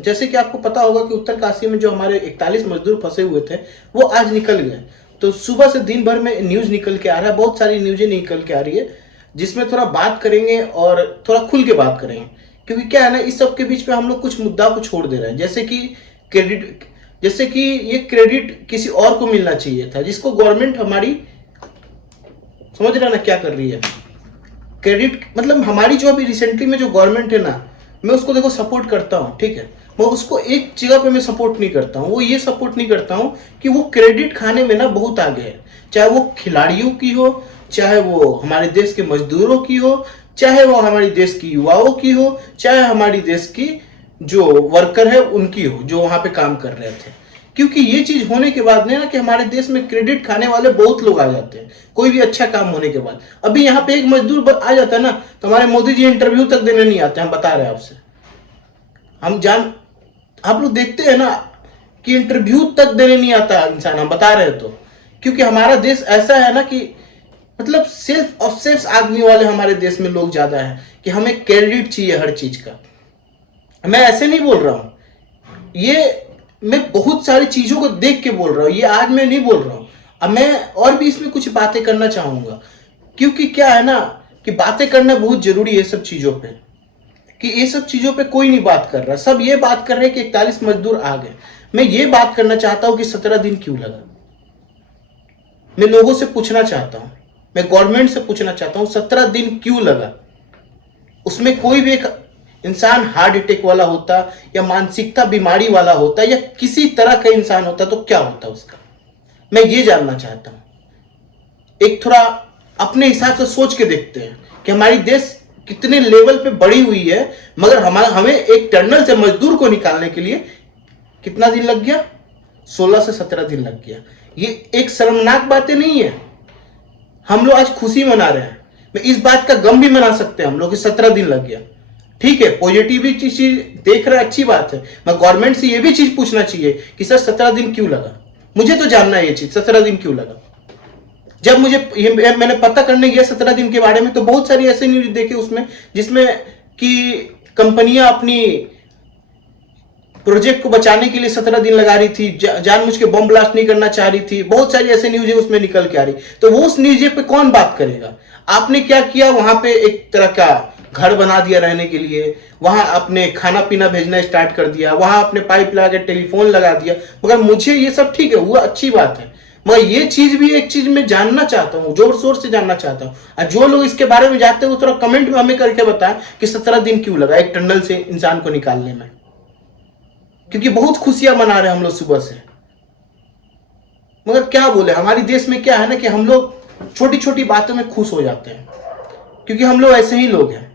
जैसे कि आपको पता होगा कि उत्तरकाशी में जो हमारे 41 मजदूर फंसे हुए थे वो आज निकल गए। तो सुबह से दिन भर में न्यूज़ निकल के आ रहा है, बहुत सारी न्यूज़ें निकल के आ रही है, जिसमें थोड़ा बात करेंगे और थोड़ा खुल के बात करेंगे। क्योंकि क्या है ना, इस सब के बीच में हम लोग कुछ मुद्दा को छोड़ दे रहे हैं, जैसे कि ये क्रेडिट किसी और को मिलना चाहिए था, जिसको गवर्नमेंट हमारी, समझ रहे ना क्या कर रही है। क्रेडिट मतलब हमारी जो अभी रिसेंटली में जो गवर्नमेंट है ना, मैं उसको देखो सपोर्ट करता हूँ, ठीक है। मैं उसको एक जगह पे मैं सपोर्ट नहीं करता हूँ, वो ये सपोर्ट नहीं करता हूँ कि वो क्रेडिट खाने में ना बहुत आगे है। चाहे वो खिलाड़ियों की हो, चाहे वो हमारे देश के मजदूरों की हो, चाहे वो हमारे देश की युवाओं की हो, चाहे हमारी देश की जो वर्कर है उनकी हो, जो वहां पे काम कर रहे थे। क्योंकि ये चीज होने के बाद ना कि हमारे देश में क्रेडिट खाने वाले बहुत लोग आ जाते हैं, कोई भी अच्छा काम होने के बाद। अभी यहाँ पे एक मजदूर आ जाता है ना, तो हमारे मोदी जी इंटरव्यू तक देने नहीं आते, हम बता रहे हैं आपसे। आप लोग देखते हैं ना कि इंटरव्यू तक देने नहीं आता इंसान, हम बता रहे हैं तो। क्योंकि हमारा देश ऐसा है ना कि मतलब सेल्फ ऑब्सेस्ड आदमी वाले हमारे देश में लोग ज्यादा हैं कि हमें क्रेडिट चाहिए हर चीज का। मैं ऐसे नहीं बोल रहा हूं, ये मैं बहुत सारी चीजों को देख के बोल रहा हूं, ये आज मैं नहीं बोल रहा हूं। अब मैं और भी इसमें कुछ बातें करना चाहूंगा, क्योंकि क्या है ना कि बातें करना बहुत जरूरी है सब चीजों पे, कि ये सब चीजों पे कोई नहीं बात कर रहा, सब ये बात कर रहे हैं कि 41 मजदूर आ गए। मैं ये बात करना चाहता हूं कि 17 दिन क्यों लगा। मैं लोगों से पूछना चाहता हूं, मैं गवर्नमेंट से पूछना चाहता हूं 17 दिन क्यों लगा। उसमें कोई भी एक इंसान हार्ट अटैक वाला होता या मानसिकता बीमारी वाला होता या किसी तरह का इंसान होता तो क्या होता उसका, मैं ये जानना चाहता हूं। एक थोड़ा अपने हिसाब से सोच के देखते हैं कि हमारी देश कितने लेवल पे बढ़ी हुई है, मगर हमें एक टनल से मजदूर को निकालने के लिए कितना दिन लग गया, 16 से 17 दिन लग गया। ये एक शर्मनाक बातें नहीं है। हम लोग आज खुशी मना रहे हैं, मैं इस बात का गम भी मना सकते हैं हम लोग कि 17 दिन लग गया, ठीक है। पॉजिटिव चीज देख रहे हैं, अच्छी बात है। मैं गवर्नमेंट से ये भी चीज पूछना चाहिए कि सर 17 दिन क्यों लगा, मुझे तो जानना है ये चीज 17 दिन क्यों लगा। जब मैंने पता करने गया 17 दिन के बारे में, तो बहुत सारी ऐसे न्यूज देखे उसमें जिसमें कि कंपनियां अपनी प्रोजेक्ट को बचाने के लिए 17 दिन लगा रही थी, जानबूझ के बम ब्लास्ट नहीं करना चाह रही थी। बहुत सारी ऐसे न्यूज उसमें निकल के आ रही, तो वो उस न्यूज पे कौन बात करेगा। आपने क्या किया, वहां पे एक तरह का घर बना दिया रहने के लिए, वहां आपने खाना पीना भेजना स्टार्ट कर दिया, वहां आपने पाइप लगा के टेलीफोन लगा दिया। मगर मुझे ये सब ठीक है, वो अच्छी बात है, मगर ये चीज भी एक चीज मैं जानना चाहता हूँ, जोर शोर से जानना चाहता हूँ। और जो लोग इसके बारे में जानते हैं वो थोड़ा कमेंट में हमें करके बताएं कि 17 दिन क्यों लगा एक टनल से इंसान को निकालने में। क्योंकि बहुत खुशियां मना रहे हैं हम लोग सुबह से, मगर क्या बोले, हमारे देश में क्या है ना कि हम लोग छोटी छोटी बातों में खुश हो जाते हैं, क्योंकि हम लोग ऐसे ही लोग हैं।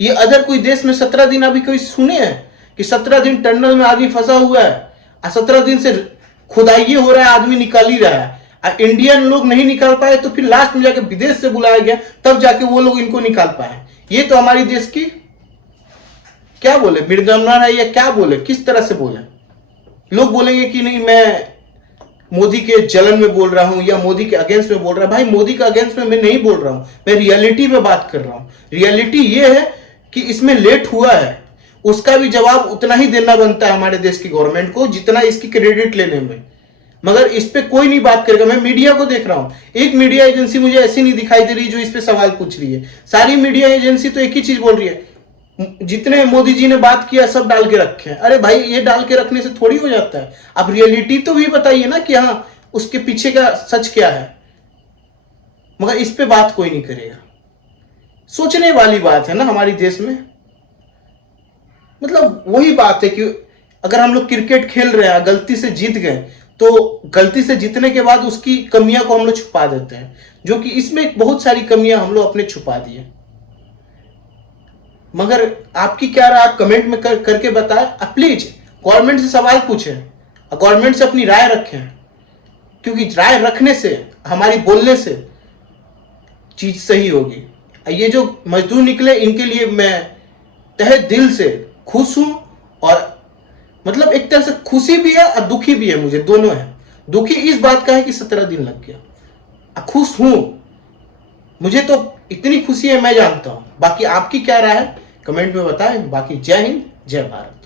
ये अदर कोई देश में 17 दिन अभी कोई सुने हैं कि 17 दिन टनल में आदमी फंसा हुआ है और 17 दिन से खुदाई हो रहा है, आदमी निकाल ही रहा है, और इंडियन लोग नहीं निकाल पाए, तो फिर लास्ट में जाके विदेश से बुलाया गया, तब जाके वो लोग इनको निकाल पाए। ये तो हमारी देश की क्या बोले, विडंबना है या क्या बोले, किस तरह से बोले। लोग बोलेंगे कि नहीं मैं मोदी के जलन में बोल रहा हूं या मोदी के अगेंस्ट में बोल रहा हूं। भाई मोदी के अगेंस्ट में मैं नहीं बोल रहा हूं, मैं रियलिटी में बात कर रहा हूं। रियलिटी ये है कि इसमें लेट हुआ है, उसका भी जवाब उतना ही देना बनता है हमारे देश की गवर्नमेंट को जितना इसकी क्रेडिट लेने में। मगर इस पे कोई नहीं बात करेगा। मैं मीडिया को देख रहा हूं, एक मीडिया एजेंसी मुझे ऐसी नहीं दिखाई दे रही जो इस पे सवाल पूछ रही है। सारी मीडिया एजेंसी तो एक ही चीज बोल रही है, जितने मोदी जी ने बात किया सब डाल के रखे हैं। अरे भाई ये डाल के रखने से थोड़ी हो जाता है, आप रियलिटी तो भी बताइए ना कि हाँ उसके पीछे का सच क्या है। मगर इस पे बात कोई नहीं करेगा। सोचने वाली बात है ना हमारी देश में। मतलब वही बात है कि अगर हम लोग क्रिकेट खेल रहे हैं, गलती से जीत गए, तो गलती से जीतने के बाद उसकी कमियां को हम लोग छुपा देते हैं, जो कि इसमें बहुत सारी कमियां हम लोग अपने छुपा दिए। मगर आपकी क्या राय, आप कमेंट में करके बताएं। प्लीज गवर्नमेंट से सवाल पूछें, गवर्नमेंट से अपनी राय रखें, क्योंकि राय रखने से, हमारी बोलने से चीज सही होगी। ये जो मजदूर निकले इनके लिए मैं तहे दिल से खुश हूं, और मतलब एक तरह से खुशी भी है और दुखी भी है, मुझे दोनों है। दुखी इस बात का है कि 17 दिन लग गया, खुश हूं, मुझे तो इतनी खुशी है मैं जानता हूं। बाकी आपकी क्या राय है कमेंट में बताएं। बाकी जय हिंद, जय भारत।